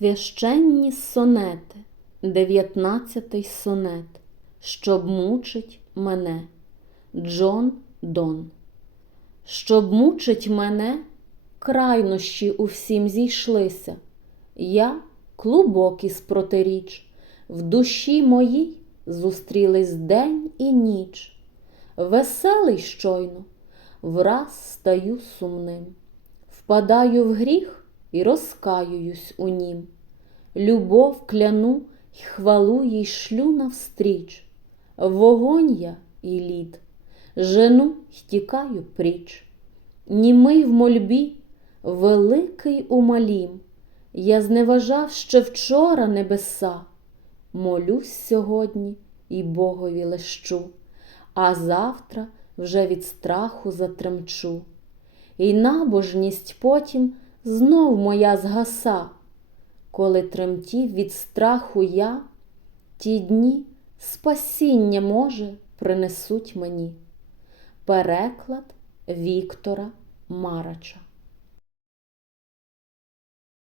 Священні сонети, дев'ятнадцятий сонет, Щоб мучить мене, Джон Дон. Щоб мучить мене, крайнощі у всім зійшлися. Я клубок із протиріч, в душі моїй зустрілись день і ніч. Веселий щойно, враз стаю сумним, впадаю в гріх і розкаююсь у нім. Любов кляну й хвалу їй шлю навстріч, вогонь я і лід, жену й тікаю пріч. Німий в мольбі, великий у малім, я зневажав ще вчора небеса, молюсь сьогодні і Богові лещу, а завтра вже від страху затремчу. І набожність потім знов моя згаса, коли тремтів від страху я, ті дні спасіння, може, принесуть мені. Переклад Віктора Марача